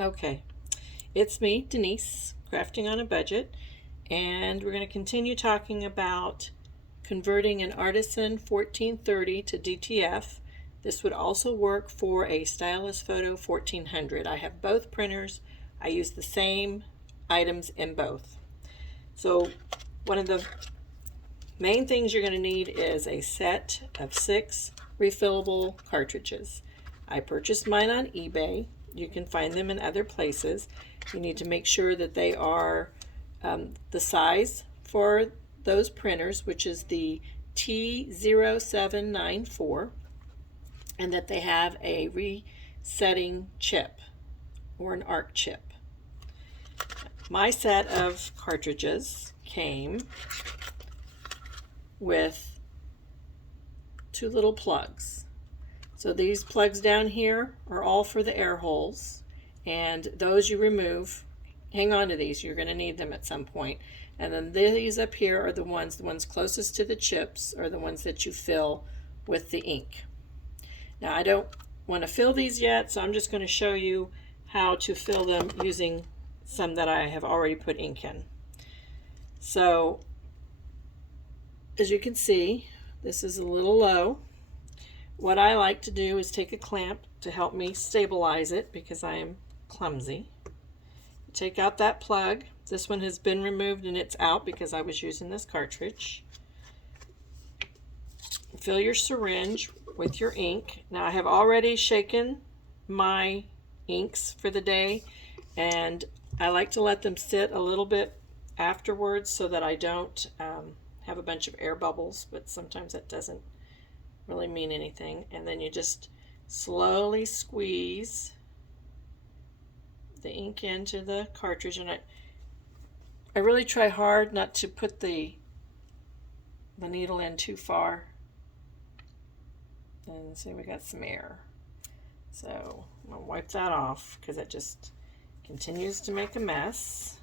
Okay, it's me, Denise, crafting on a budget, and we're going to continue talking about converting an Artisan 1430 to DTF. This would also work for a Stylus Photo 1400. I have both printers. I use the same items in both. So one of the main things you're going to need is a set of 6 refillable cartridges. I purchased mine on eBay. You can find them in other places. You need to make sure that they are the size for those printers, which is the T0794, and that they have a resetting chip or an arc chip. My set of cartridges came with 2 little plugs. So these plugs down here are all for the air holes, and those you remove. Hang on to these, you're going to need them at some point. And then these up here are the ones closest to the chips, are the ones that you fill with the ink. Now I don't want to fill these yet, so I'm just going to show you how to fill them using some that I have already put ink in. So as you can see, this is a little low. What I like to do is take a clamp to help me stabilize it because I am clumsy. Take out that plug. This one has been removed and it's out because I was using this cartridge. Fill your syringe with your ink. Now I have already shaken my inks for the day, and I like to let them sit a little bit afterwards so that I don't have a bunch of air bubbles, but sometimes that doesn't really mean anything. And then you just slowly squeeze the ink into the cartridge, and I really try hard not to put the needle in too far. And see, we got some air, so I'm gonna wipe that off because it just continues to make a mess.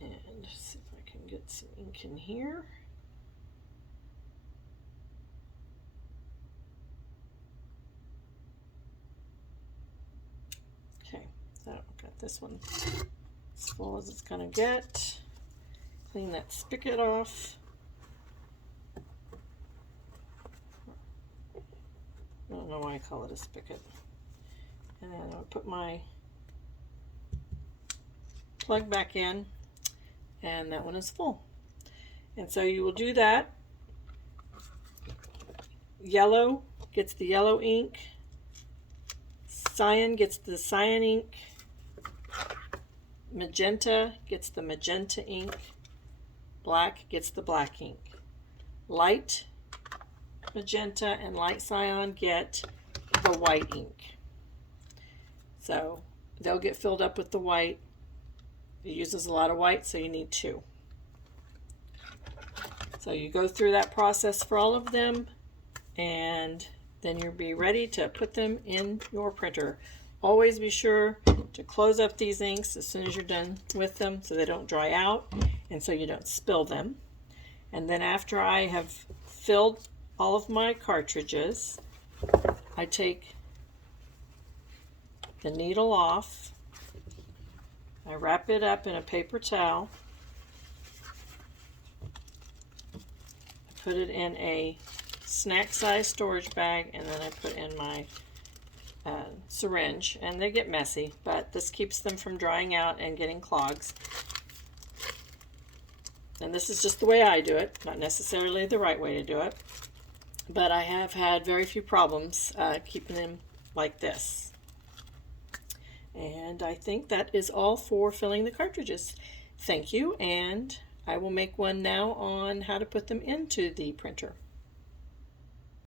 And see if I can get some ink in here. Okay, so I've got this one as full as it's gonna get. Clean that spigot off. I don't know why I call it a spigot. And then I'll put my plug back in, and that one is full. And so you will do that. Yellow gets the yellow ink. Cyan gets the cyan ink. Magenta gets the magenta ink. Black gets the black ink. Light magenta and light cyan get the white ink. So they'll get filled up with the white. It uses a lot of white, so you need 2. So you go through that process for all of them, and then you'll be ready to put them in your printer. Always be sure to close up these inks as soon as you're done with them so they don't dry out and so you don't spill them. And then after I have filled all of my cartridges, I take the needle off. I wrap it up in a paper towel. I put it in a snack size storage bag, and then I put in my syringe, and they get messy, but this keeps them from drying out and getting clogs. And this is just the way I do it, not necessarily the right way to do it, but I have had very few problems keeping them like this. And I think that is all for filling the cartridges. Thank you, and I will make one now on how to put them into the printer.